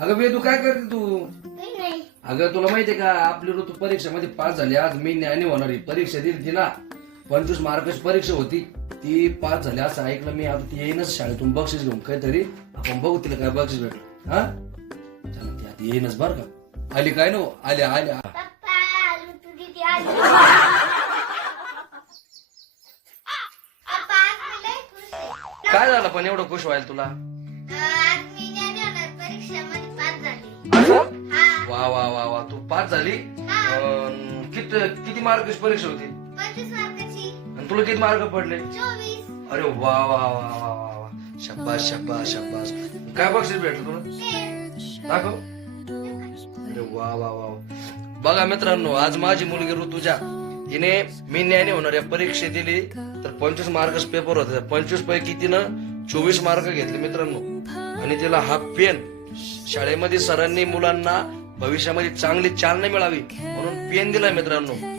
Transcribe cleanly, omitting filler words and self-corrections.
अगं वेदू काय करते तू? काही नाही. अगं तुला माहितीये का आपली ऋतू परीक्षेमध्ये पास झाली. आज मी न्यायाने होणारी परीक्षा दिली ती ना, 25 मार्काची परीक्षा होती. ती पास झाली असं ऐकलं मी. आता ती येईनच शाळेतून बक्षीस घेऊन काहीतरी. आपण बघू तिला काय बक्षीस भेटलं. हा चला ती आता येईनच बर का. आली काय नो आली आली. पप्पा ऋतू दीदी आली. पप्पा आज मी लय खुश आहे. काय झालं पण एवढं खुश व्हायला तुला? आज मी ज्ञानी होणार परीक्षेमध्ये पास झाली. असं? हा. वा वा वा वा तू पास झाली. किती मार्काची परीक्षा होती? 25 मार्काची. आणि तुला किती मार्क पडले? 24. अरे वा वा वा वा वा वा शाबास शाबास शाबास. काय बक्षीस भेटलं तुला? दाखव. अरे वा वा वा. बघा मित्रांनो, आज माझी मुलगी ऋतुजा हिने मी न्यायाने होणार या परीक्षा दिली. तर 25 मार्कच पेपर होते. 25 पैकी तिनं 24 मार्क घेतले मित्रांनो. आणि तिला हा पेन शाळेमध्ये सरांनी मुलांना भविष्यामध्ये चांगली चालना मिळावी म्हणून पेन दिला मित्रांनो.